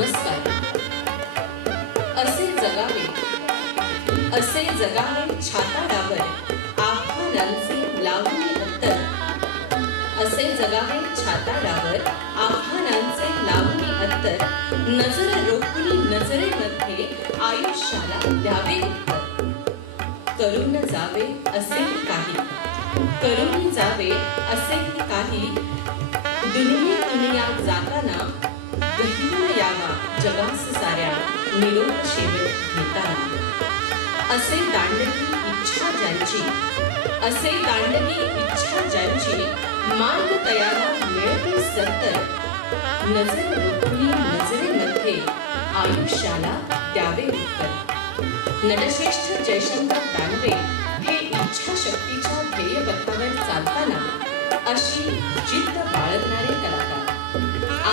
नमस्कार. असे जगावे छाताडावर आव्हानांचे लावणी अंतर. असे जगावे छाताडावर आव्हानांचे लावणी अंतर. नजर रोखुनी नजरेमध्ये आयुष्याला द्यावे उत्तर. करून जावे असे काही, करून जावे असे काही. दुनिया जाताना गहिवून यावा जगास साऱ्या निरोप शेवट घेताना. असे दांडगी इच्छा ज्यांची, असे दांडगी इच्छा ज्यांची. मार्ग तयारा मिळते सत्तर. नजर रोखुनी नजरेमध्ये आयुष्याला द्यावे उत्तर. नटश्रेष्ठ जयशंकर दानवे हे इच्छाशक्तीच्या ध्येयपथावर चालताना अशी जिद्द बाळगणारे कलाकार.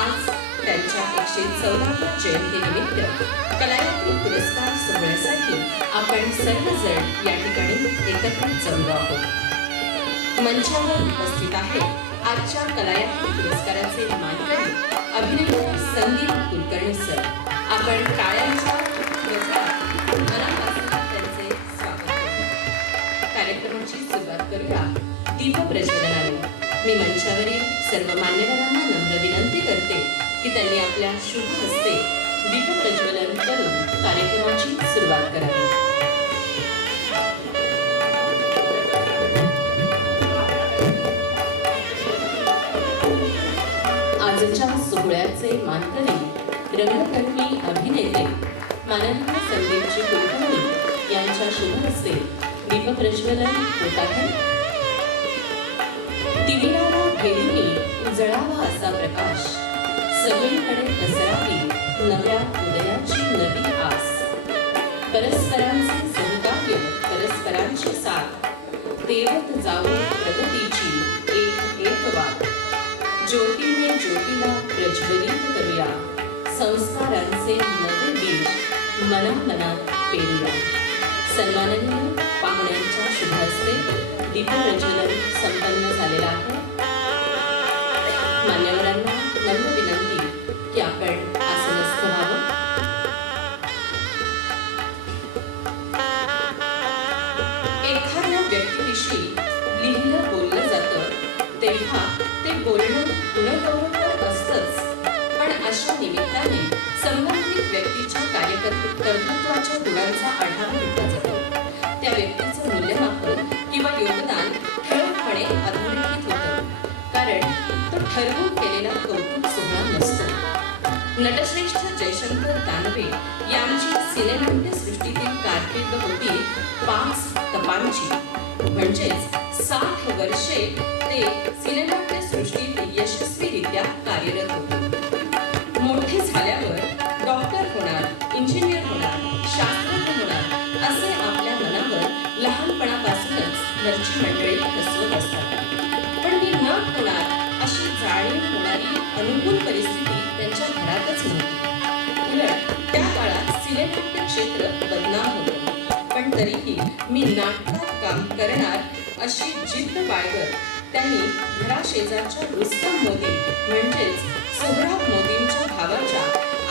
आज त्यांच्या 114व्या जयंतीनिमित्त कलायात्री पुरस्कार सोहळ्यासाठी आपण सर्वजण या ठिकाणी एकत्रित जमलो आहोत. मंचावर उपस्थित आहे आजच्या कलायात्री पुरस्काराचे मानकरी अभिनेते संदीप कुलकर्णी सर. आपण टाळ्यांच्या गजरात मनापासून त्यांचे स्वागत करू. कार्यक्रमाची सुरुवात करूया दीपप्रज्वलनाने. मी मंचावरील सर्व मान्यवरांना नम्र विनंती करते की त्यांनी आपल्या शुभ हस्ते दीपप्रज्वलन करून कार्यक्रमाची सुरुवात करावी. आजच्या सोहळ्याचे मानकरी रंगकर्मी अभिनेते माननीय संदीपजी कुलकर्णी यांच्या शुभ हस्ते दीपप्रज्वलन होत आहे. दिव्याला भेदूनी उजळावा असा प्रकाश. सगळीकडे पसरावी नव्या उदयाची नवी आस. परस्परांचे सहकार्य, परस्परांची साथ. देवत जाऊ प्रगतीची एक वाट. ज्योतीने ज्योतीला प्रज्वलित करूया. संस्कारांचे नवे बीज मनामनात पेरूया. सन्माननीय पाहुण्यांच्या शुभ हस्ते दीपप्रज्वलन संपन्न झालेलं आहे. मान्यवरांना नम्र विनंती की आपण आसनस्थ व्हावं. एखाद्या व्यक्तीविषयी लिहिलं बोललं जातं तेव्हा ते बोलणं गुणगौरवपर असतंच, पण अशा निमित्ताने संबंधित व्यक्तीच्या कर्तृत्वाच्या गुणांचा आढावा घेतला जातो. त्या व्यक्तीचं मूल्यमापन किंवा योगदान ठळकपणे अधोरेखित होतं, कारण तो ठरवून केलेला कौतुक सोहळा नसतो. नटश्रेष्ठ जयशंकर दानवे यांची सिनेनाट्यसृष्टीतील कारकीर्द होती 5 तपांची. म्हणजेच 60 वर्षे ते सिनेनाट्यसृष्टीत यशस्वीरित्या कार्यरत होते. मोठे झाल्यावर डॉक्टर होणार, इंजिनियर होणार, शास्त्रज्ञ होणार असे आपल्या मनावर लहानपणापासूनच घरची मंडळी फसवत असतात. पण मी नट होणार अशी जाणीव होणारी अनुकूल परिस्थिती त्यांच्या घरातच नव्हती. उलट त्या काळात सिनेनाट्य क्षेत्र बदनाम होतं, पण तरीही मी नाटकात काम करणार अशी जिद्द बाळगत त्यांनी घराशेजारच्या रुस्तम मोदी म्हणजेच सोहराब मोदींच्या भावाच्या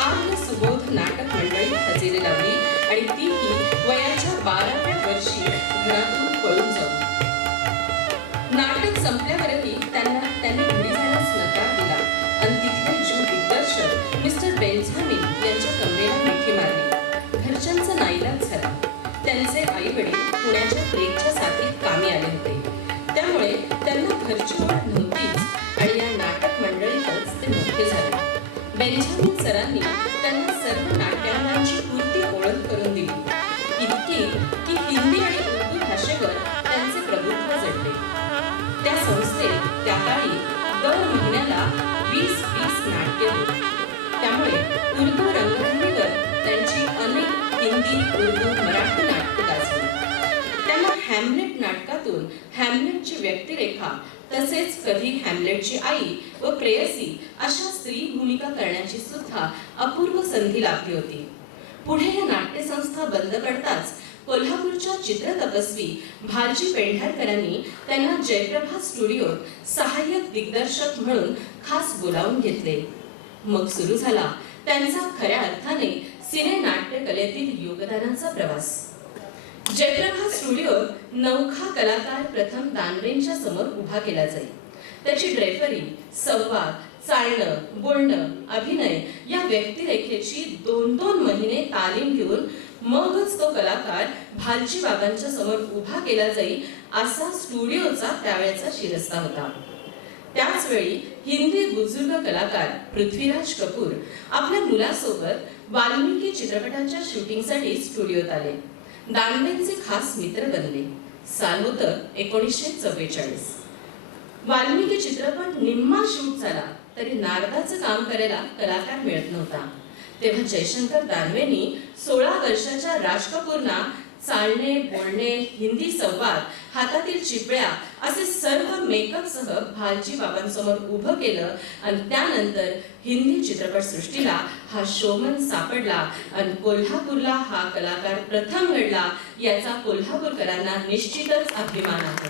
आर्य सुबोध नाटक मंडळीत हजेरी लावली आणि तीही वयाच्या 12व्या वर्षी घरातून पळून जाऊन. नाटक संपल्यावरही त्यांनी घरी जाण्यास नकार दिला आणि तिथले ज्यू दिग्दर्शक मिस्टर बेंझामिन यांच्या कमरेला मिठी मारली. घरच्यांचा नाईलाज झाला. त्यांचे आई वडील पुण्याच्या ब्रेकच्या साथीत कामी आले होते, त्यामुळे त्यांना घरची ओळख नव्हतीच आणि या नाटक मंडळीतच ते मोठे झाले. बेंझामिन सरांनी त्यांना सर्व नाट्यांची पूर्ती ओळख करून दिली, इतकी की हिंदी आणि उर्दू भाषेवर त्यांचे प्रभुत्व जडले. त्या संस्थेत त्या काळी दर महिन्याला 20-20 नाट्ये होती, त्यामुळे उर्दू रंगभूमीवर त्यांची अनेक हिंदी, उर्दू, मराठी नाटकं गाजली. त्यांना हॅमलेट नाटकातून हॅमलेटची व्यक्तिरेखा तसेच कधी हॅमलेटची आई व प्रेयसी अशा स्त्री भूमिका करण्याची सुद्धा अपूर्व संधी लाभली होती. पुढे या नाट्यसंस्था बंद पडताच कोल्हापूरच्या चित्रतपस्वी भारजी पेंढारकरांनी त्यांना जयप्रभा स्टुडिओत सहाय्यक दिग्दर्शक म्हणून खास बोलावून घेतले. मग सुरू झाला त्यांचा खऱ्या अर्थाने सिने नाट्य कलेतील योगदानाचा प्रवास. जयप्रभा स्टुडिओत नवखा कलाकार प्रथम दानवेंच्या समोर उभा केला जाईल. त्याची ड्रेफरी, संवाद, चालणं, बोलणं, अभिनय या व्यक्तिरेखेची 2-2 महिने तालीम घेऊन मगच तो कलाकार भालजी बाबांच्या समोर उभा केला जाईल असा स्टुडिओचा त्यावेळेचा शिरस्ता होता. त्याच वेळी हिंदी बुजुर्ग कलाकार पृथ्वीराज कपूर आपल्या मुलासोबत वाल्मिकी चित्रपटाच्या शूटिंगसाठी स्टुडिओत आले. दानवेंचे खास मित्र बनले. साल होतं 1944. वाल्मिकी चित्रपट निम्मा शूट झाला तरी नारदाचं काम करायला कलाकार मिळत नव्हता. तेव्हा जयशंकर दानवेंनी 16 वर्षाच्या राज कपूरना चालणे, बोलणे, हिंदी संवाद, हातातील चिपळ्या असे सर्व मेकअप सह भालजी बाबांसमोर उभं केलं आणि त्यानंतर हिंदी चित्रपटसृष्टीला हा शोमन सापडला आणि कोल्हापूरला हा कलाकार प्रथम घडला याचा कोल्हापूरकरांना निश्चितच अभिमान आहे.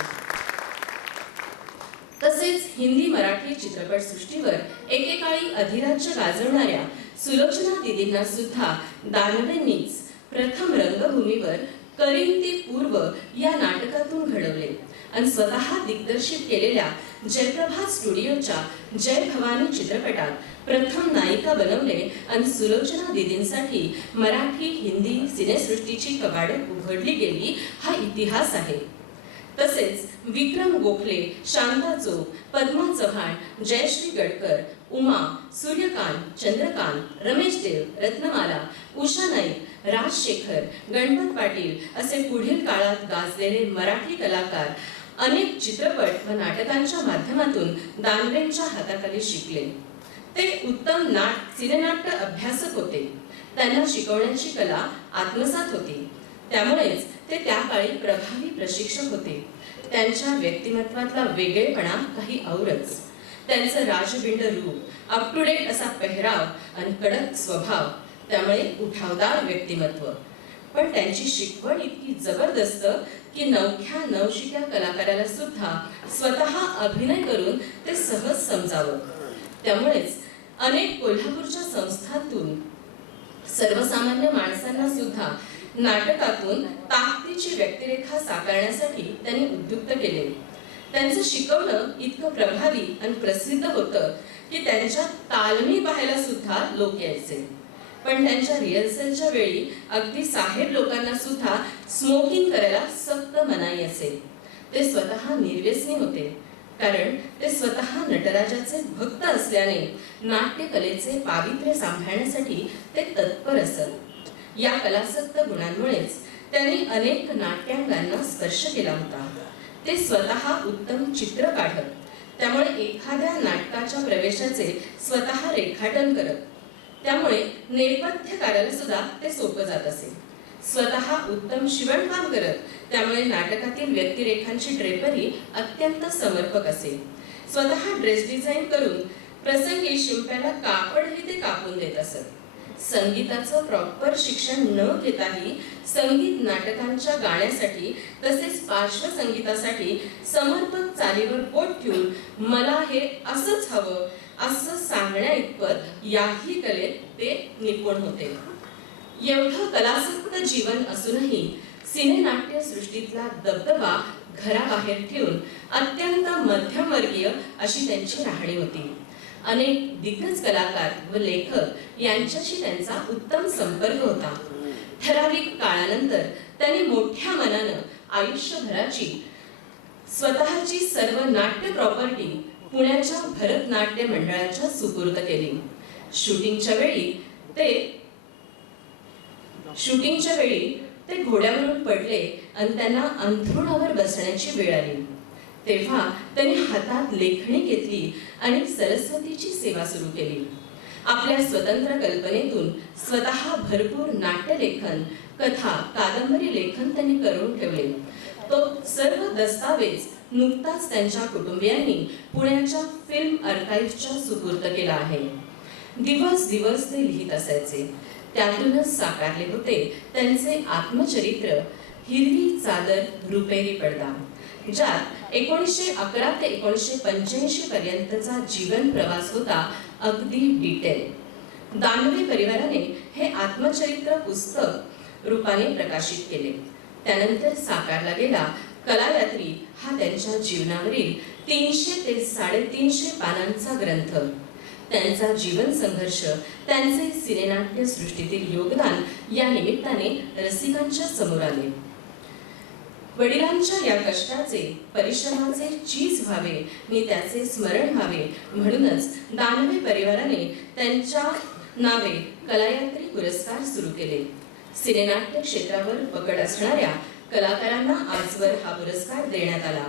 तसेच हिंदी मराठी चित्रपटसृष्टीवर एकेकाळी अधिराज्य गाजवणाऱ्या सुलोचना दीदींना सुद्धा दानवेंनीच प्रथम रंगभूमीवर करीन ती पूर्व या नाटकातून घडवले आणि स्वतः दिग्दर्शित केलेल्या जयप्रभा स्टुडिओच्या जय भवानी चित्रपटात प्रथम नायिका बनवले आणि सुलोचना दीदींसाठी मराठी हिंदी सिनेसृष्टीची कवाडे उघडली गेली हा इतिहास आहे. तसेच विक्रम गोखले, शांता चोख, पद्मा चव्हाण, जयश्री गडकर, उमा, सूर्यकांत, चंद्रकांत, रमेश देव, रत्नमाला, उषा नाईक, राजशेखर, गणपत पाटील असे पुढील काळात गाजलेले मराठी कलाकार अनेक चित्रपट व नाटकांच्या माध्यमातून दानवेंच्या हाताखाली शिकले. ते उत्तम सिनेनाट्य अभ्यासक होते. त्यांना शिकवण्याची कला आत्मसात होती. त्यामुळेच ते त्या काळी प्रभावी प्रशिक्षक होते. त्यांच्या व्यक्तिमत्वातला वेगळेपणा काही औरच. त्यांचं राजबिंड रूप, अप टू डेट असा पेहराव आणि कडक स्वभाव, त्यामुळे उठावदार व्यक्तिमत्व. पण त्यांची शिकवण इतकी जबरदस्त की नवख्या नवशिक्या कलाकाराला सुद्धा स्वतः अभिनय करून ते सहज समजावं. त्यामुळेच अनेक कोल्हापूरच्या संस्थांतून सर्वसामान्य माणसांना सुद्धा नाटकातून ताकदीची व्यक्तिरेखा साकारण्यासाठी त्यांनी उद्युक्त केले. त्यांचं शिकवणं इतकं प्रभावी आणि प्रसिद्ध होतं की त्यांच्या तालमी पाहायला सुद्धा लोक यायचे. पण त्यांच्या रिहर्सलच्या वेळी अगदी साहेब लोकांना सुद्धा स्मोकिंग करायला सक्त मनाई असे. ते स्वतः निर्व्यसनी होते, कारण ते स्वतः नटराजाचे भक्त असल्याने नाट्यकलेचे पावित्र्य सांभाळण्यासाठी ते तत्पर असत. या कलासक्त गुणांमुळेच त्यांनी अनेक नाट्यांगांना स्पर्श केला होता. ते स्वतः उत्तम चित्र काढत, त्यामुळे एखाद्या नाटकाच्या प्रवेशाचे स्वतः रेखाटन करत. त्यामुळे नेपथ्यकाराला सुद्धा ते सोपं जात असे. स्वतः उत्तम शिवणकाम करत, त्यामुळे नाटकातील व्यक्तिरेखांची ड्रेपरी अत्यंत समर्पक असे. स्वतः ड्रेस डिझाईन करून प्रसंगी शिंप्याला कापडही ते कापून देत असत. संगीताचं प्रॉपर शिक्षण न घेताही संगीत नाटकांच्या गाण्यासाठी तसेच पार्श्वसंगीतासाठी समर्पक चालीवर बोट ठेवून मला हे असंच हवं असं सांगण्या इतपत याही कलेत ते निपुण होते. एवढं कलासक्त जीवन असूनही सिनेनाट्य सृष्टीतला दबदबा घराबाहेर ठेवून अत्यंत मध्यमवर्गीय अशी त्यांची राहणी होती. अनेक दिग्गज कलाकार व लेखक यांच्याशी त्यांचा उत्तम संपर्क होता. ठराविक काळानंतर त्यांनी मोठ्या मनानं आयुष्यभराची स्वतःची सर्व नाट्य प्रॉपर्टी पुण्याच्या भरतनाट्य मंडळाच्या सुपूर्द केली. शूटिंगच्या वेळी ते घोड्यावरून पडले आणि त्यांना अंथरुणावर बसण्याची वेळ आली. तेव्हा त्यांनी हातात लेखणी घेतली आणि सरस्वतीची सेवा सुरू केली. आपल्या स्वतंत्र कल्पनेतून स्वतः भरपूर नाट्यलेखन, कथा, कादंबरी लेखन त्यांनी करून ठेवले. तो सर्व दस्तावेज नुकताच त्यांच्या कुटुंबियांनी पुण्याच्या फिल्म आर्काइव्हच्या सुपूर्द केला आहे. दिवस दिवस ते लिहित असायचे. त्यातूनच साकारले होते त्यांचे आत्मचरित्र हिरवी चादर रुपेरी पडदा, ज्यात 1911 ते 1985 पर्यंतचा जीवन प्रवास होता अगदी डिटेल. दानवे परिवाराने हे आत्मचरित्र पुस्तक रूपाने प्रकाशित केले. त्यानंतर साकारला गेला कलायात्री हा त्यांच्या जीवनावरील 300 ते 350 पानांचा ग्रंथ. त्यांचा जीवन संघर्ष, त्यांचे सिनेनाट्य सृष्टीतील योगदान या निमित्ताने रसिकांच्या समोर आले. वडिलांच्या या कष्टाचे, परिश्रमाचे चीज व्हावे आणि त्याचे स्मरण व्हावे म्हणूनच दानवे परिवाराने त्यांच्या नावे कलायात्री पुरस्कार सुरू केले. सिनेनाट्य क्षेत्रावर पकड असणाऱ्या कलाकारांना आजवर हा पुरस्कार देण्यात आला.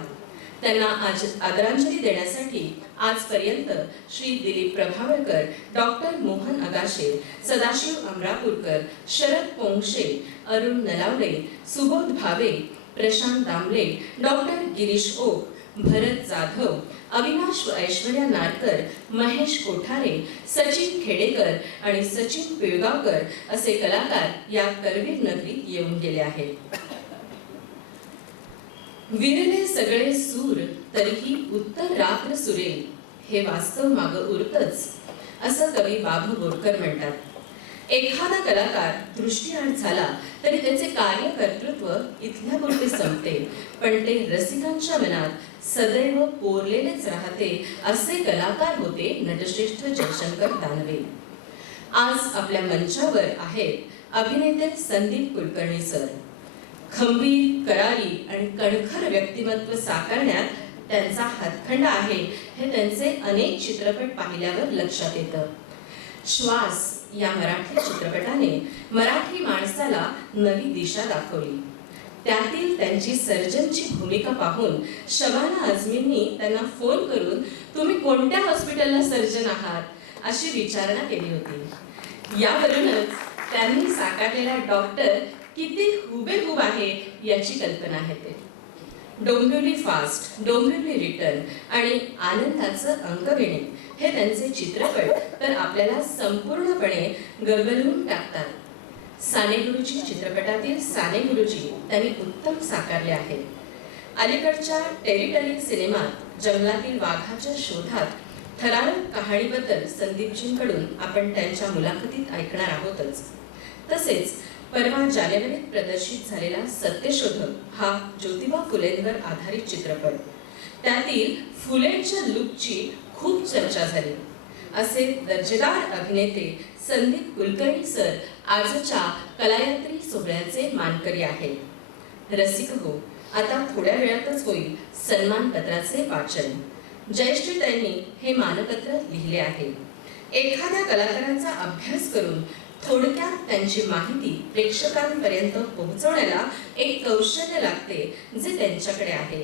त्यांना आज आदरांजली देण्यासाठी आजपर्यंत श्री दिलीप प्रभावळकर, डॉक्टर मोहन आगाशे, सदाशिव अमरापूरकर, शरद पोंक्षे, अरुण नलावडे, सुबोध भावे, प्रशांत दामले, डॉक्टर गिरीश ओक, भरत जाधव, अविनाश व ऐश्वर्या नारकर, महेश कोठारे, सचिन खेडेकर आणि सचिन पिळगावकर असे कलाकार या करवीर नगरीत येऊन गेले आहेत. विरले सगळे सूर तरीही उत्तर रात्र सुरेल, हे वास्तव माग उरतच असं कवी बाबू बोरकर म्हणतात. एखादा कलाकार दृष्टीआड झाला तरी त्याचे कार्यकर्तृत्व इथल्या पुरते संपते, पण ते रसिकांच्या मनात सदैव कोरलेलेच राहते असे कलाकार होते नटश्रेष्ठ जयशंकर दानवे. आज आपल्या मंचावर आहेत अभिनेते संदीप कुलकर्णी सर. खंबीर, करारी आणि कणखर व्यक्तिमत्व साकारण्यात त्यांचा हातखंडा आहे हे त्यांचे अनेक चित्रपट पाहिल्यावर लक्षात येतं. श्वास या मराठी चित्रपटाने मराठी माणसाला नवी दिशा दाखवली. त्यातील त्यांची सर्जनची भूमिका पाहून शबाना आझमींनी त्यांना फोन करून तुम्ही कोणत्या हॉस्पिटलला सर्जन आहात अशी विचारणा केली होती. यावरूनच त्यांनी साकारलेला डॉक्टर किती हुबेहूब आहे याची कल्पना येते. डोंबिवली फास्ट, डोंबिवली रिटर्न आणि आनंदाचं अंकगणित हे त्यांचे चित्रपट तर आपल्याला संपूर्णपणे गलबलवून टाकतात. साने गुरुजी चित्रपटातील साने गुरुजी त्यांनी उत्तम साकारले आहेत. अलीकडच्या टेरिटरी सिनेमात जंगलातील वाघाच्या शोधात थरारक कहाणीबद्दल संदीपजींकडून आपण त्यांच्या मुलाखतीत ऐकणार आहोतच. तसेच परवा जानेवारीत प्रदर्शित झालेला सत्यशोधक हा ज्योतिबा फुलेंवर आधारित चित्रपट, त्यातील फुलेंच्या लुकची खूप चर्चा झाली. असे दर्जेदार अभिनेते संदीप कुलकर्णी सर आजच्या कलायात्री सोहळ्याचे मानकरी आहेत. रसिक हो, आता थोड्या वेळातच होईल सन्मान पत्राचे वाचन. जयश्री त्यांनी हे मानपत्र लिहिले आहे. एखाद्या कलाकारांचा अभ्यास करून थोडक्यात त्यांची माहिती प्रेक्षकांपर्यंत पोहोचवण्याला एक कौशल्य लागते जे त्यांच्याकडे आहे.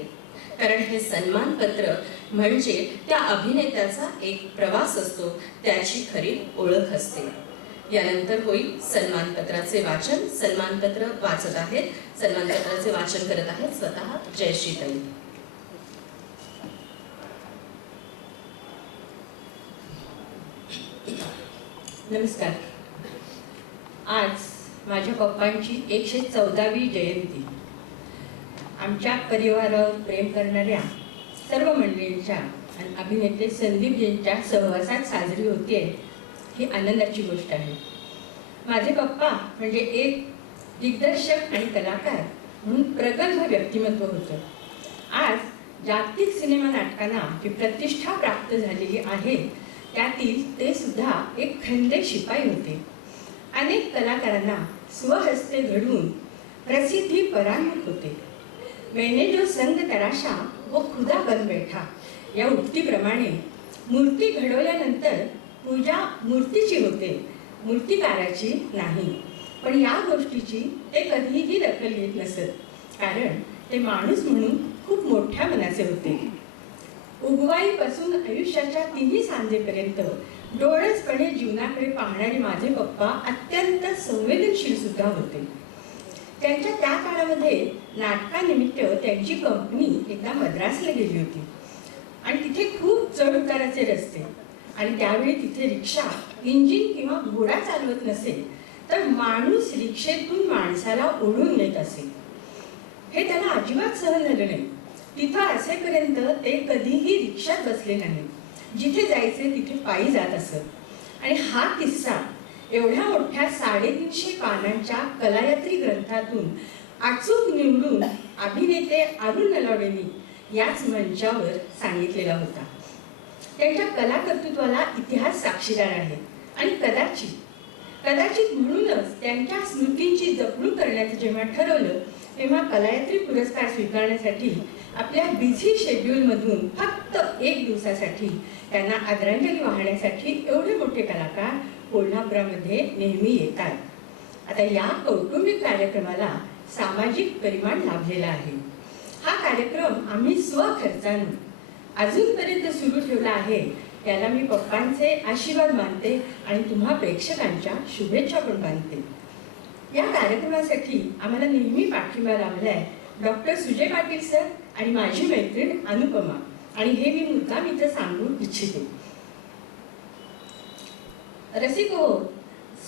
कारण हे सन्मानपत्र म्हणजे त्या अभिनेत्याचा एक प्रवास असतो, त्याची खरी ओळख असते. यानंतर होईल सन्मानपत्राचे वाचन. सन्मानपत्र वाचत आहेत, सन्मानपत्राचे वाचन करत आहेत स्वतः जयश्रीताई. नमस्कार. आज माझ्या पप्पांची 114वी जयंती. आमच्या परिवारावर प्रेम करणाऱ्या सर्व मंडळींच्या आणि अभिनेते संदीपजींच्या सहवासात साजरी होते ही आनंदाची गोष्ट आहे. माझे पप्पा म्हणजे एक दिग्दर्शक आणि कलाकार म्हणून प्रगल्भ व्यक्तिमत्व होतं. आज जागतिक सिनेमा नाटकांना जी प्रतिष्ठा प्राप्त झालेली आहे त्यातील ते सुद्धा एक खंदे शिपाई होते. अनेक कलाकारांना स्वहस्ते घडवून प्रसिद्धी परांगण होते. मैंने जो संग तराशा वो खुदा बन बैठा या उक्तीप्रमाणे मूर्ती घडवल्यानंतर पूजा मूर्तीची होते, मूर्तिकाराची नाही. पण या गोष्टीची ते कधीही दखल घेत नसत, कारण ते माणूस म्हणून खूप मोठ्या मनाचे होते. उगवाईपासून आयुष्याच्या तिन्ही सांजेपर्यंत डोळसपणे जीवनाकडे पाहणारे माझे पप्पा अत्यंत संवेदनशील सुद्धा होते. त्यांच्या त्या काळामध्ये नाटकानिमित्त त्यांची कंपनी एकदा मद्रासला गेली होती आणि तिथे खूप चढ उताराचे रस्ते आणि त्यावेळी तिथे रिक्षा, इंजिन किंवा घोडा चालवत नसेल तर माणूस रिक्षेतून माणसाला ओढून नेत असे. हे त्याला अजिबात सहन झालं नाही. तिथं असेपर्यंत ते कधीही रिक्षात बसले नाही. जिथे जायचे तिथे पायी जात असत आणि हा किस्सा एवढ्या मोठ्या 350 पानांच्या कलायात्री ग्रंथातून अचूक निवडून अभिनेते अरुण नलावडेंनी याच मंचावर सांगितलेला होता. त्यांच्या कलाकर्तृत्वाला इतिहास साक्षीदार आहे आणि कदाचित म्हणूनच त्यांच्या स्मृतींची जपणूक करण्याचं जेव्हा ठरवलं तेव्हा कलायात्री पुरस्कार स्वीकारण्यासाठी आपल्या बिझी शेड्यूलमधून फक्त 1 दिवसासाठी त्यांना आदरांजली वाहण्यासाठी एवढे मोठे कलाकार कोल्हापुरामध्ये नेहमी येतात. आता या कौटुंबिक कार्यक्रमाला सामाजिक परिमाण लाभलेला आहे. हा कार्यक्रम आम्ही स्वखर्चाने अजूनपर्यंत सुरू ठेवला आहे. त्याला मी पप्पांचे आशीर्वाद मानते आणि तुम्हा प्रेक्षकांच्या शुभेच्छा पण मानते. या कार्यक्रमासाठी आम्हाला नेहमी पाठिंबा लाभलाय डॉक्टर सुजय पाटील सर आणि माझी मैत्रीण अनुपमा, आणि हे मी मुद्दाम इथं सांगू इच्छिते. रसिको,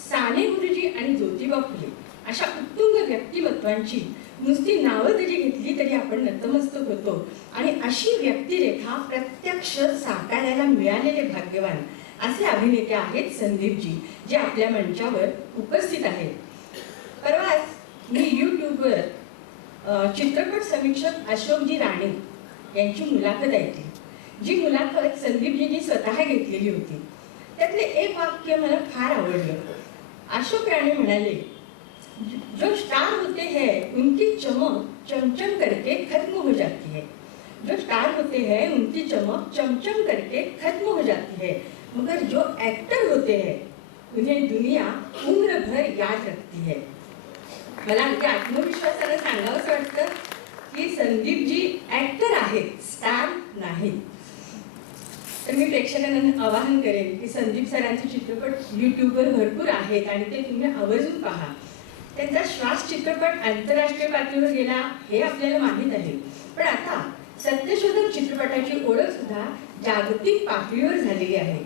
साने गुरुजी आणि ज्योतिबा फुले अशा उत्तुंग व्यक्तिमत्वांची नुसती नावं जरी घेतली तरी आपण नतमस्तक होतो. आणि अशी व्यक्तिरेखा प्रत्यक्ष साकारायला मिळालेले भाग्यवान असे अभिनेते आहेत संदीपजी, जे आपल्या मंचावर उपस्थित आहेत. परवाच मी यूट्यूबवर चित्रपट समीक्षक अशोकजी राणे यांची मुलाखत ऐकली, जी मुलाखत संदीपजींनी स्वतः घेतलेली होती. त्यातले एक वाक्य मला फार आवडलं. अशोक राणे म्हणाले, जो स्टार होते हैं उनकी चमक चमचम करके खत्म हो जाती है. जो स्टार होते हैं उनकी चमक चमचम करके खत्म हो जाती है, मगर जो एक्टर होते हैं उन्हें दुनिया उम्र भर याद रखती है. मला अगदी आत्मविश्वासाने सांगावंच वाटतं की संदीपजी ऍक्टर आहेत, स्टार नाही. तर मी प्रेक्षकांना आवाहन करेन की संदीप सरांचे चित्रपट यूट्यूबवर भरपूर आहेत आणि ते तुम्ही आवर्जून पहा. त्यांचा श्वास चित्रपट आंतरराष्ट्रीय पातळीवर गेला हे आपल्याला माहीत आहे, पण आता सत्यशोधक चित्रपटाची ओळख सुद्धा जागतिक पातळीवर झालेली आहे.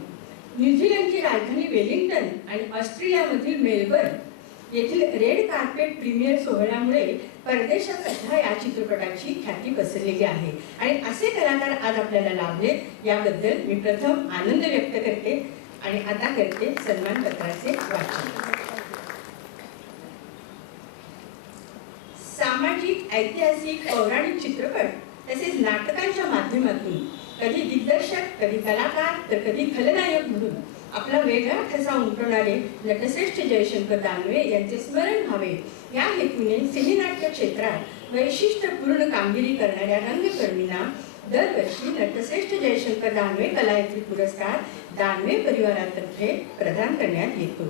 न्यूझीलंडची राजधानी वेलिंग्टन आणि ऑस्ट्रेलियामधील मेलबर्न येथील रेड कार्पेट प्रीमियर सोहळ्यामुळे परदेशात सुद्धा या चित्रपटाची ख्याती पसरलेली आहे. आणि असे कलाकार आज आपल्याला लाभले याबद्दल मी प्रथम आनंद व्यक्त करते आणि आता करते सन्मानपत्राचे वाचन. सामाजिक, ऐतिहासिक, पौराणिक चित्रपट तसेच नाटकांच्या माध्यमातून कधी दिग्दर्शक, कधी कलाकार तर कधी खलनायक म्हणून आपला वेगळा ठसा उमटवणारे नटश्रेष्ठ जयशंकर दानवे यांचे स्मरण व्हावे या हेतूने सिनेनाट्य क्षेत्रात वैशिष्ट्यपूर्ण कामगिरी करणाऱ्या रंगकर्मींना दरवर्षी नटश्रेष्ठ जयशंकर दानवे कलायत्री पुरस्कार दानवे परिवारातर्फे प्रदान करण्यात येतो.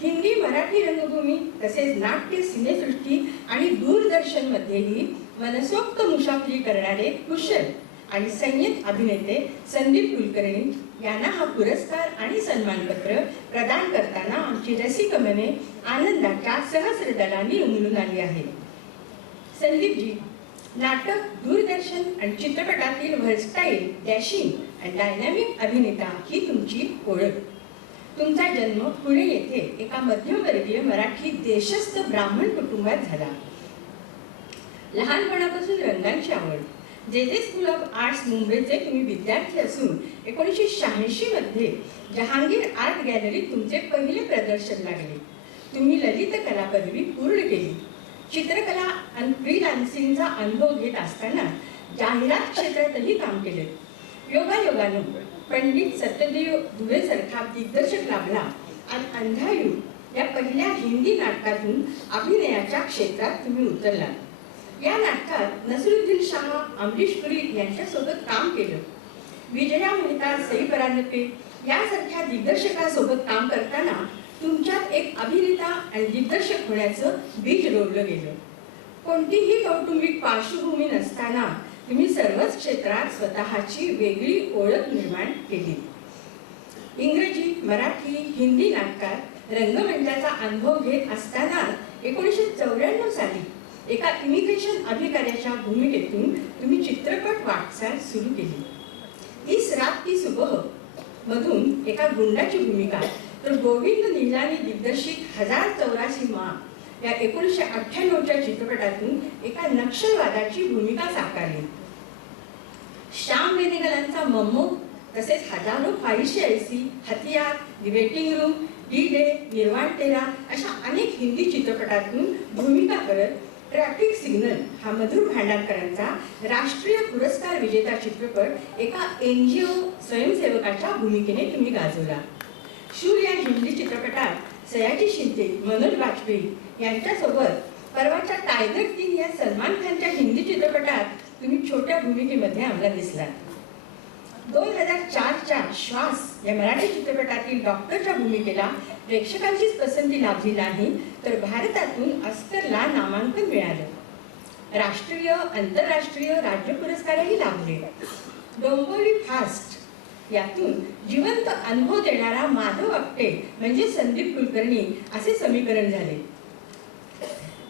हिंदी, मराठी रंगभूमी तसेच नाट्य, सिनेसृष्टी आणि दूरदर्शनमध्येही मनसोक्त मुसाफरी करणारे कुशल आणि संयत अभिनेते संदीप कुलकर्णी यांना हा पुरस्कार आणि सन्मानपत्र प्रदान करताना आमची रसिक मने आनंदाच्या सहस्रदलांनी उमलून आली आहे. संदीपजी नाटक, दूरदर्शन आणि चित्रपटातील व्हर्सटाईल, डॅशिंग आणि डायनॅमिक अभिनेता ही तुमची ओळख. तुमचा जन्म पुणे येथे एका मध्यमवर्गीय मराठी देशस्थ ब्राह्मण कुटुंबात झाला. लहानपणापासून रंगांची आवड. जे स्कूल ऑफ आर्ट्स मुंबईचे तुम्ही विद्यार्थी असून 1986 मध्ये जहांगीर आर्ट गॅलरीत तुमचे पहिले प्रदर्शन लागले. तुम्ही ललित कला पदवी पूर्ण केली. चित्रकला आणि फ्रीलान्सिंगचा अनुभव घेत असताना जाहिरात क्षेत्रातही काम केले. योगायोगाने पंडित सत्यदेव दुबेसारखा दिग्दर्शक लाभला आणि अंधायुग या पहिल्या हिंदी नाटकातून अभिनयाच्या क्षेत्रात तुम्ही उतरलात. या नाटकात नसरुद्दीन शाह, अमरीश पुरी यांच्यासोबत काम केलं. विजया मेहता, सई परांजपे यासारख्या दिग्दर्शकासोबत काम करताना तुमच्यात एक अभिनेता आणि दिग्दर्शक होण्याचं बीज रोवलं गेलं. कोणतीही कौटुंबिक पार्श्वभूमी नसताना तुम्ही सर्वच क्षेत्रात स्वतःची वेगळी ओळख निर्माण केली. इंग्रजी, मराठी, हिंदी नाटकात रंगमंचाचा अनुभव घेत असताना 1994 साली एका इमिग्रेशन अधिकाऱ्याच्या भूमिकेतून तुम्ही चित्रपट वाटचाल सुरू केली. इस रात की सुबह मधून एका गुंडाची भूमिका, तर गोविंद निहलानी दिग्दर्शित 1084 माह या 1998च्या चित्रपटातून एका नक्षलवादाची भूमिका साकारली. श्याम बेनेगलांचा मम्मो तसेच हजारो फाईशी ऐसी, हथियार, दी वेटिंग रूम, डी डे, निर्वाण तेरा अशा अनेक हिंदी चित्रपटातून भूमिका करत ट्रॅफिक सिग्नल हा मधुर भांडारकरांचा राष्ट्रीय पुरस्कार विजेता चित्रपट एका NGO स्वयंसेवकाच्या भूमिकेने तुम्ही गाजवला. शूर या हिंदी चित्रपटात सयाजी शिंदे, मनोज वाजपेयी यांच्यासोबत परवाच्या टायगर 3 या सलमान खानच्या हिंदी चित्रपटात तुम्ही छोट्या भूमिकेमध्ये आम्हाला दिसला. 2004च्या श्वास या मराठी चित्रपटातील डॉक्टरच्या भूमिकेला प्रेक्षकांचीच पसंती लाभली नाही, तर भारतातून ऑस्करला नामांकन मिळालं. राष्ट्रीय, आंतरराष्ट्रीय, राज्य पुरस्कारही लाभले. डोंबिवली फास्ट यातून जिवंत अनुभव देणारा माधव आपटे म्हणजे संदीप कुलकर्णी असे समीकरण झाले.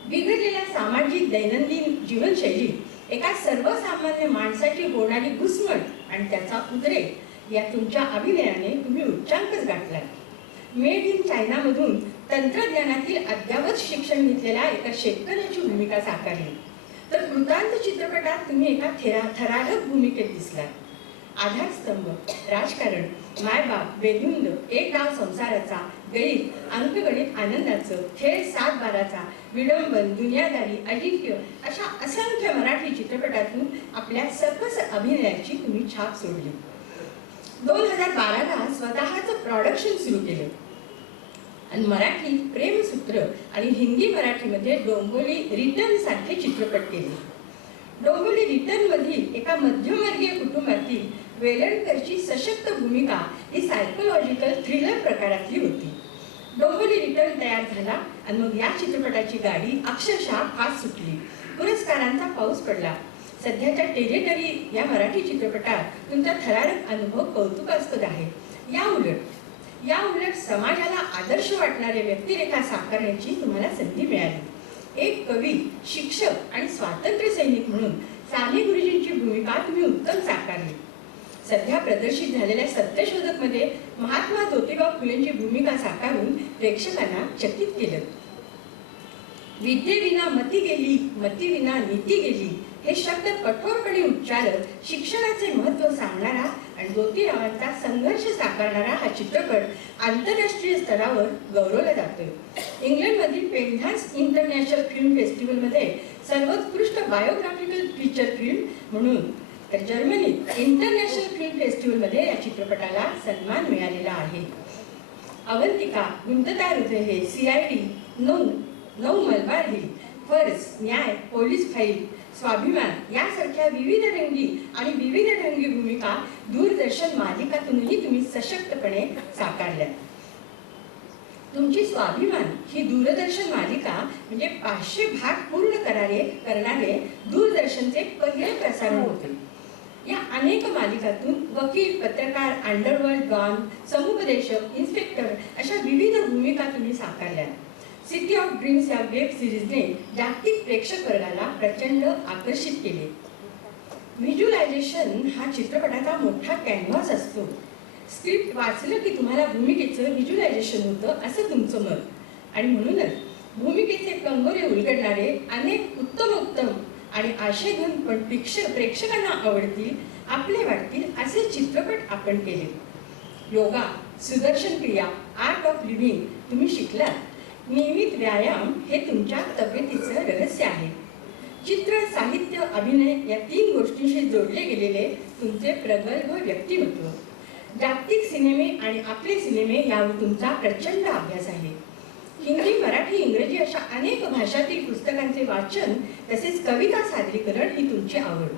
बिघडलेल्या सामाजिक दैनंदिन जीवनशैली, एका सर्वसामान्य माणसाची होणारी घुसमट आणि त्याचा उद्रेक या तुमच्या अभिनयाने तुम्ही उच्चांकच गाठला. मेड इन चायनामधून तंत्रज्ञानातील अद्ययावत शिक्षण घेतलेल्या एका शेतकऱ्याची भूमिका साकारली, तर कृतांत चित्रपटात तुम्ही एका थरारक भूमिकेत दिसला. आधारस्तंभ, राजकारण, मायबाप, बेधुंद, एक गाव संसाराचा, गणित, अंकगणित आनंदाचं, खेळ 7/12चा, विडंबन, दुनियादारी, अजिंक्य अशा असंख्य मराठी चित्रपटातून आपल्या सकस अभिनयाची तुम्ही छाप सोडली. 2012ला स्वतःचं प्रोडक्शन सुरू केलं आणि मराठी प्रेमसूत्र आणि हिंदी मराठीमध्ये डोंबिवली रिटर्न सारखे चित्रपट केले. डोंबिवली रिटर्न मधील एका मध्यमवर्गीय कुटुंबातील वेलणकरची सशक्त भूमिका ही सायकोलॉजिकल थ्रिलर प्रकारातली होती. डोंबिवली रिटर्न तयार झाला आणि मग या चित्रपटाची गाडी अक्षरशः फास्ट सुटली. पुरस्कारांचा पाऊस पडला. सध्याच्या टेरिटरी या मराठी चित्रपटात तुमचा थरारक अनुभव कौतुकास्पद आहे. याउलट समाजाला आदर्श वाटणाऱ्या व्यक्तिरेखा साकारण्याची तुम्हाला संधी मिळाली. एक कवी, शिक्षक आणि स्वातंत्र्य सैनिक म्हणून साने गुरुजींची भूमिका तुम्ही उत्तम साकारली. सध्या प्रदर्शित झालेल्या सत्यशोधक मध्ये महात्मा ज्योतिबा फुलेंची भूमिका साकारून प्रेक्षकांना चकित केलं. विद्येविना मती गेली, मतीविना नीती गेली हे शब्द कठोरपणे उच्चारत शिक्षणाचे महत्त्व सांगणारा आणि ज्योतिरावांचा संघर्ष साकारणारा हा चित्रपट आंतरराष्ट्रीय स्तरावर गौरवला जातोय. इंग्लंडमधील पेनहान्स इंटरनॅशनल फिल्म फेस्टिवलमध्ये सर्वोत्कृष्ट बायोग्राफिकल फीचर फिल्म म्हणून, तर जर्मनीत इंटरनॅशनल फिल्म फेस्टिवलमध्ये या चित्रपटाला सन्मान मिळालेला आहे. अवंतिका, गुंतता हृदय, CID, 9 मलबार हिल, फर्ज, न्याय, पोलीस फाईल, स्वाभिमान यासारख्या विविध रंगी भूमिका दूरदर्शन मालिकातूनही तुम्ही सशक्तपणे साकारल्या. तुमची स्वाभिमान ही दूरदर्शन मालिका म्हणजे 500 भाग पूर्ण करणारे दूरदर्शनचे पहिले प्रसारण होते. या अनेक मालिकातून वकील, पत्रकार, अंडरवर्ल्ड डॉन, समुपदेशक, इन्स्पेक्टर अशा विविध भूमिका तुम्ही साकारल्या. सिटी ऑफ ड्रीम्स या वेब सिरीजने जागतिक प्रेक्षक वर्गाला प्रचंड आकर्षित केले. व्हिज्युअलायझेशन हा चित्रपटाचा मोठा कॅनव्हास असतो. स्क्रिप्ट वाचलं की तुम्हाला भूमिकेचं व्हिज्युअलायझेशन होतं असं तुमचं मत, आणि म्हणूनच भूमिकेचे कंगोरे उलगडणारे अनेक उत्तम आणि आशयघन पण प्रेक्षकांना आवडतील, आपले वाटतील असे चित्रपट आपण केले. योगा, सुदर्शन क्रिया, आर्ट ऑफ लिव्हिंग तुम्ही शिकलात. नियमित व्यायाम हे तुमच्या तब्येतीचं रहस्य आहे. चित्र, साहित्य, अभिनय या 3 गोष्टींशी जोडले गेलेले तुमचे प्रगल्भ व्यक्तिमत्व. जागतिक सिनेमे आणि आपले सिनेमे यावर तुमचा प्रचंड अभ्यास आहे. हिंदी, मराठी, इंग्रजी अशा अनेक भाषातील पुस्तकांचे वाचन तसेच कविता सादरीकरण ही तुमची आवड.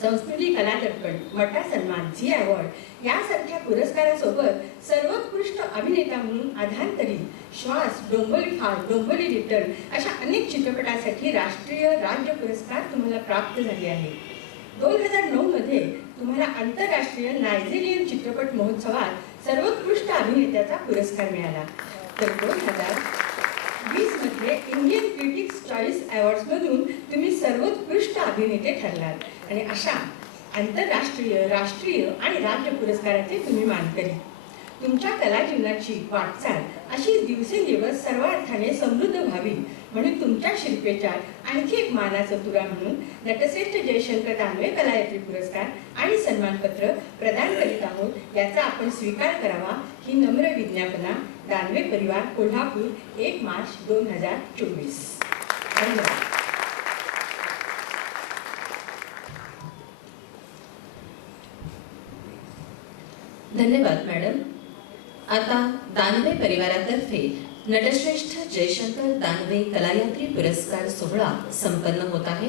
संस्कृती कला दर्पण, मटा सन्मान, झी अवॉर्ड यासारख्या पुरस्कारासोबत सर्वोत्कृष्ट अभिनेता म्हणून आधांतरी, श्वास, डोंबिवली फास्ट, डोंबिवली रिटर्न अशा अनेक चित्रपटासाठी राष्ट्रीय, राज्य पुरस्कार तुम्हाला प्राप्त झाले आहे. 2009 मध्ये तुम्हाला आंतरराष्ट्रीय नायजेरियन चित्रपट महोत्सवात सर्वोत्कृष्ट अभिनेत्याचा पुरस्कार मिळाला. तर 2020 मध्ये इंडियन क्रिटिक्स चॉईस अवॉर्ड्समधून तुम्ही सर्वोत्कृष्ट अभिनेते ठरलात आणि अशा आंतरराष्ट्रीय, राष्ट्रीय आणि राज्य पुरस्काराचे तुम्ही मानकरी. तुमच्या कला जीवनाची वाटचाल अशी दिवसेंदिवस सर्व अर्थाने समृद्ध व्हावी म्हणून तुमच्या शिल्पेच्या आणखी एक मानाचा तुरा म्हणून नटश्रेष्ठ जयशंकर दानवे कलायात्री पुरस्कार आणि सन्मानपत्र प्रदान करीत आहोत। याचा आपण स्वीकार करावा ही नम्र विज्ञापना। दानवे परिवार, कोल्हापूर, 1 मार्च 2024। धन्यवाद। धन्यवाद मॅडम। आता दानवे परिवारातर्फे नटश्रेष्ठ जयशंकर दानवे कलायात्री पुरस्कार सोहळा संपन्न होत आहे।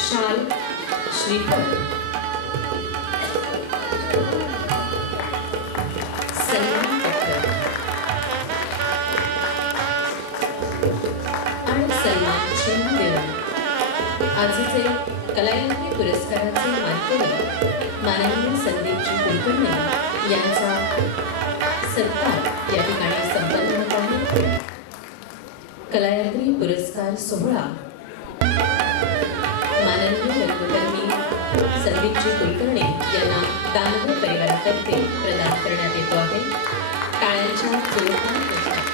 शाल, श्रीफळ, सन्मानपत्र आणि सन्मान चिन्ह देऊन आजचे कलायात्री पुरस्काराचे मानकरी माननीय संदीपजी कुलकर्णी यांचा सत्कार या ठिकाणी संपन्न होत आहे। कलायात्री पुरस्कार सोहळा माननीय रंगकर्मी संदीपजी कुलकर्णी यांना दानवे परिवारातर्फे प्रदान करण्यात येतो आहे। टाळ्यांच्या जोरदार गजरात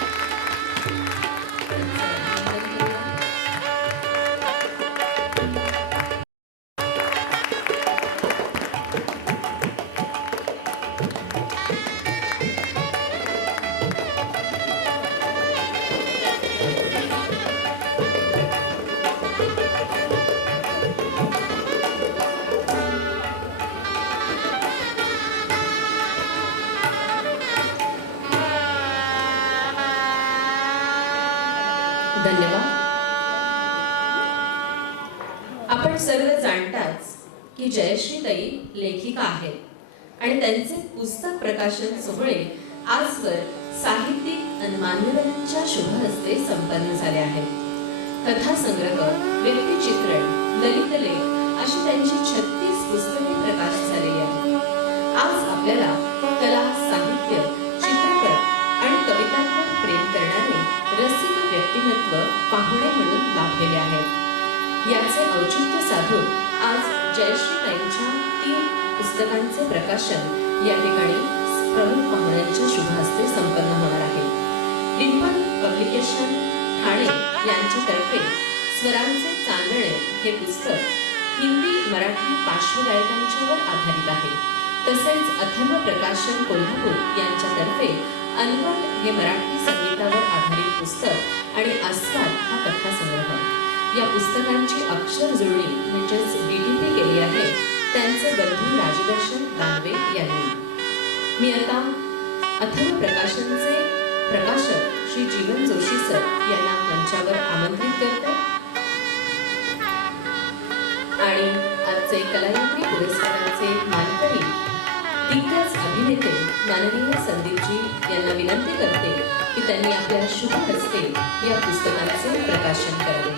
धन्यवाद। आपण सर्व जाणताच की जयश्रीताई लेखिका आहेत आणि त्यांचे पुस्तक प्रकाशन सोहळे आजवर साहित्यिक आणि मान्यवरांच्या शुभ हस्ते संपन्न झाले आहेत। कथासंग्रह, व्यक्तिचित्रण, ललित लेख अशी त्यांची 36 पुस्तके प्रकाशित झालेली आहेत। आज आपल्याला कला, साहित्य, चित्रपट आणि कवितांवर प्रेम करणारे रसिक व्यक्तिमत्व पाहुणे म्हणून लाभलेले आहेत। याचे औचित्य साधून आज जयश्रीताईंच्या 3 पुस्तकांचे प्रकाशन या ठिकाणी प्रमुख पाहुण्यांच्या शुभ हस्ते संपन्न होणार आहे। डिंपल पब्लिकेशन ठाणे यांच्यातर्फे स्वरांचे चांदणे हे पुस्तक हिंदी, मराठी पार्श्वगायकांच्यावर आधारित आहे। तसेच अथर्व प्रकाशन कोल्हापूर यांच्यातर्फे अनवट हे मराठी संगीतावर आधारित पुस्तक आणि आस्वाद हा कथासंग्रह। या पुस्तकांची अक्षर जुळणी म्हणजेच DTP केली आहे त्यांचे बंधू राजदर्शन दानवे यांनी। मी आता अथर्व प्रकाशनचे प्रकाशक श्री जीवन जोशी सर यांना मंचावर आमंत्रित करते आणि आजचे कलायात्री पुरस्काराचे मानकरी दिग्गज अभिनेते माननीय संदीपजी यांना विनंती करते की त्यांनी आपल्या शुभ हस्ते या पुस्तकाचे प्रकाशन करावे।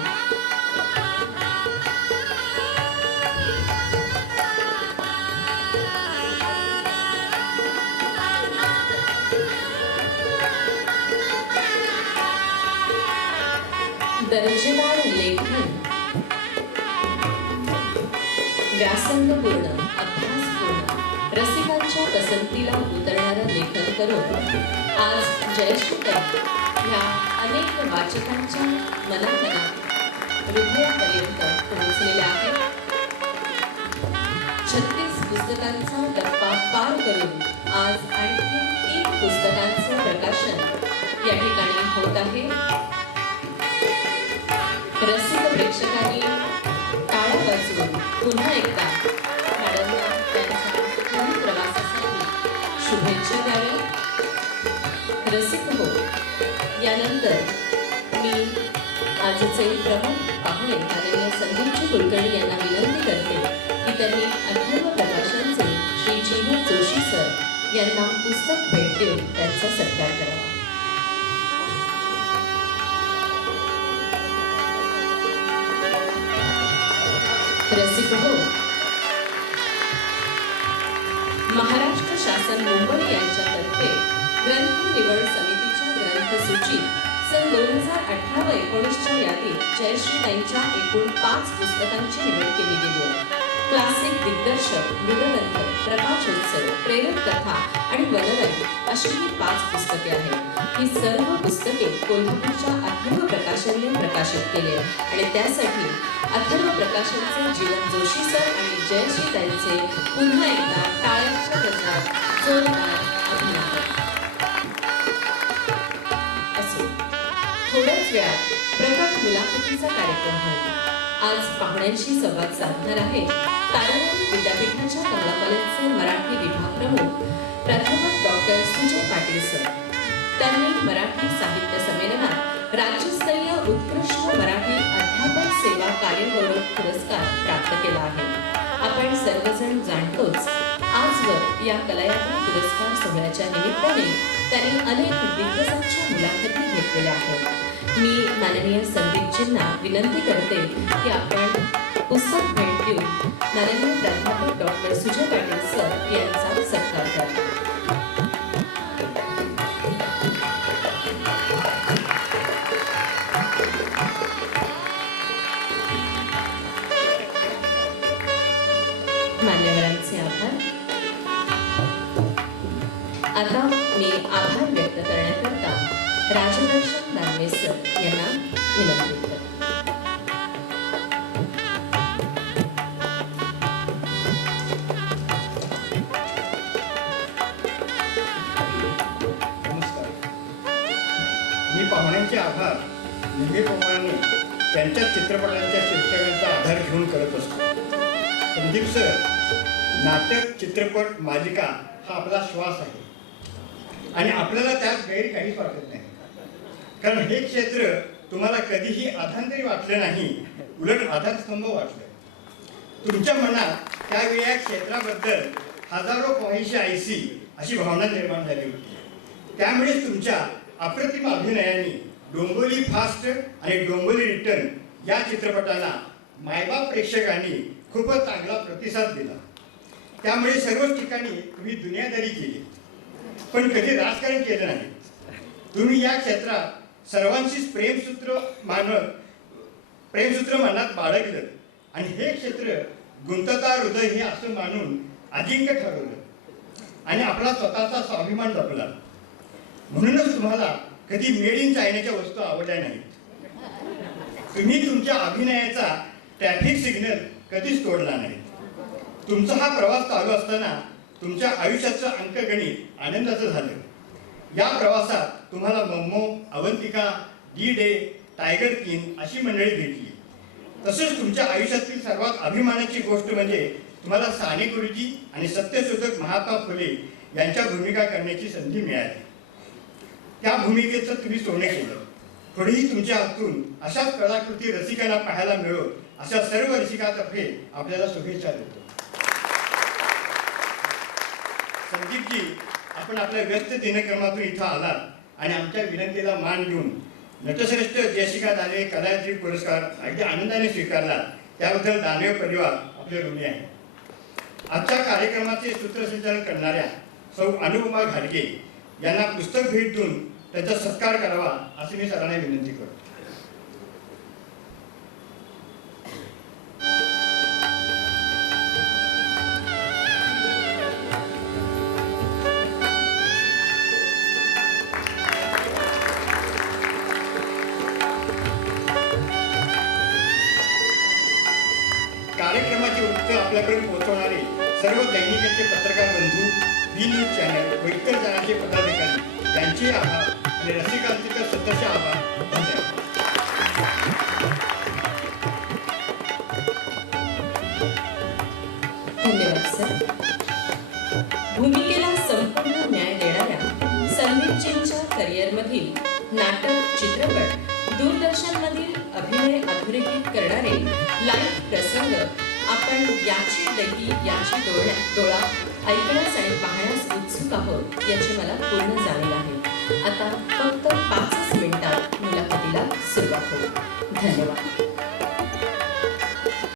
दर्जेदार लेखन, व्यासंगपूर्ण, अभ्यासपूर्ण, रसिकांच्या पसंतीला उतरणारं लेखन करून आज जयश्रीताई ह्या अनेक वाचकांच्या मनामनात हृदयापर्यंत पोहोचलेल्या आहेत। 36 पुस्तकांचा टप्पा पार करून आज आणखी 3 पुस्तकांचं प्रकाशन या ठिकाणी होत आहे। रसिक प्रेक्षकांनी टाळ्या वाजवून पुन्हा एकदा मॅडमला त्यांच्या पुढील प्रवासासाठी शुभेच्छा द्याव्या। रसिक हो, यानंतर मी आजचे प्रमुख पाहुणे माननीय संदीपजी कुलकर्णी यांना विनंती करते की त्यांनी अथर्व प्रकाशनचे श्री जीवन जोशी सर यांना पुस्तक भेट देऊन त्यांचा सत्कार करावा। रसिक हो, शासन मुंबई यांच्यातर्फे ग्रंथ निवड समितीच्या ग्रंथसूचीत सन 2018 व 19च्या यादीत जयश्रीताईंच्या एकूण 5 पुस्तकांची निवड केली गेली आहे. क्लासिक, दिग्दर्शक, मृदगंध, प्रकाशोत्सव, प्रेरक कथा आणि वनराई अशी ही 5 पुस्तके आहेत. ही सर्व पुस्तके कोल्हापूरच्या अथर्व प्रकाशनने प्रकाशित केली आहे आणि त्यासाठी अथर्व प्रकाशनचे जीवन जोशी सर आणि जयश्रीताईंचे पुन्हा एकदा टाळ्यांच्या गजरात जोरदार अभिनंदन. असो, थोड्याच वेळात प्रकट मुलाखतीचा कार्यक्रम होईल. आज पाहुण्यांशी संवाद साधणार आहे ताराराणी विद्यापीठाच्या कमला कॉलेजचे मराठी विभाग प्रमुख प्राध्यापक डॉक्टर सुजय पाटील सर. त्यांनी मराठी साहित्य संमेलनात राज्यस्तरीय उत्कृष्ट मराठी अध्यापक सेवा कार्यगौरव पुरस्कार प्राप्त केला आहे. आपण सर्वजण जाणतोच, आजवर या कलायात्रा पुरस्कार सोहळ्याच्या निमित्ताने त्यांनी अनेक दिग्गजांच्या मुलाखती घेतलेल्या आहेत. मी माननीय संदीपजींना विनंती करते की आपण पुस्तक भेट देऊन माननीय प्राध्यापक डॉक्टर सुजय पाटील सर यांचा सत्कार करा. मान्यवरांचे आभार. आता मी आभार व्यक्त करण्याकरता राजदर्शन दानवे सर यांना निमंत्रित करते. नमस्कार. मी पाहुण्यांचे आभार नेहमीप्रमाणे त्यांच्या चित्रपटांच्या शीर्षकांचा आधार घेऊन करत असतो. संदीप सर, नाटक, चित्रपट, मालिका हा आपला श्वास आहे आणि आपल्याला त्यात गैर काहीच वाटत नाही. कारण हे क्षेत्र तुम्हाला कधीही अधांतरी वाटलं नाही, उलट आधारस्तंभ वाटलं. तुमच्या मनात त्यावेळी या क्षेत्राबद्दल हजारो ख्वाहिशी ऐसी अशी भावना निर्माण झाली होती. त्यामुळेच तुमच्या अप्रतिम अभिनयाने डोंबिवली फास्ट आणि डोंबिवली रिटर्न या चित्रपटाला मायबाप प्रेक्षकांनी खूपच चांगला प्रतिसाद दिला. त्यामुळे सर्वच ठिकाणी तुम्ही दुनियादारी केली, पण कधी राजकारण केलं नाही. तुम्ही या क्षेत्रात सर्वांशीच प्रेमसूत्र मनात बाळगलं आणि हे क्षेत्र गुंतता हृदय हे असं मानून अजिंक्य ठरवलं आणि आपला स्वतःचा स्वाभिमान जपला. म्हणूनच तुम्हाला कधी मेड इन चायनाच्या वस्तू आवडल्या नाहीत. तुम्ही तुमच्या अभिनयाचा ट्रॅफिक सिग्नल कधीच तोडला नाही. तुमचा हा प्रवास चालू असताना तुमच्या आयुष्याचं अंकगणित आनंदाचं झालं. या प्रवासात तुम्हाला Mammo, Avantika, D Day, Tiger King अशी मंडळी भेटली. तसेच तुमच्या आयुष्यातील सर्वात अभिमानाची गोष्ट म्हणजे तुम्हाला साने गुरुजी आणि सत्यशोधक महात्मा फुले यांच्या भूमिका करण्याची संधी मिळाली. त्या भूमिकेचं तुम्ही सोने केलं. पुढेही तुमच्या हातून अशाच कलाकृती रसिकांना पाहायला मिळो अशा सर्व रसिकातर्फे आपल्याला शुभेच्छा देतो. संदीपजी, आपण आपल्या व्यस्त दिनक्रमातून इथं आलात आणि आमच्या विनंतीला मान देऊन नटश्रेष्ठ जयशिखा दानवे कलायात्री पुरस्कार अगदी आनंदाने स्वीकारला. त्याबद्दल दानवे परिवार आपले ऋणी आहे. आजच्या कार्यक्रमाचे सूत्रसंचालन करणाऱ्या सौ अनुपमा घाडगे यांना पुस्तक भेट देऊन त्याचा सत्कार करावा अशी मी सरांना विनंती करतो. कार्यक्रमाचे वृत्त आपल्यापर्यंत पोहोचवणारे सर्व दैनिकांचे पत्रकार बंधू, बी न्यूज चॅनल व इतर जणांचे पदाधिकारी यांचे आभार आणि रसिकांचे तर स्वतःचे आभार. धन्यवाद सर. भूमिकेला संपूर्ण न्याय देणाऱ्या संदीपजींच्या करिअरमधील नाटक, चित्रपट, दूरदर्शनमधील अभिनय अधोरेखित करणारे लाईव्ह प्रसंग आपण याची दही याची डोळा ऐकण्यास आणि पाहण्यास उत्सुक आहोत याची मला पूर्ण जाणीव आहे. आता फक्त 5 मिनिटात मुलाखतीला सुरुवात होईल. धन्यवाद.